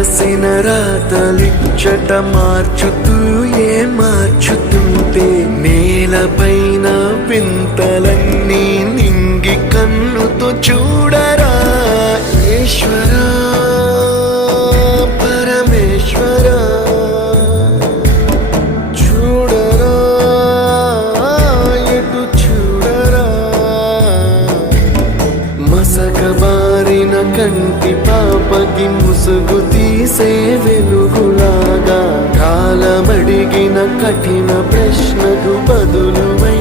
రాసిన రాతలిచ్చట మార్చుతూ మార్చుతుంటే నేలపైన వింతలన్నీ నింగి కన్నుతో చూడరా ఈశ్వరా పరమేశ్వరా చూడరా ఎటు చూడరా మసకబారిన కంటి పాపకి ముసుగు తీసే వెలుగులాగా కాలమడిగిన కఠిన ప్రశ్నకు బదులువై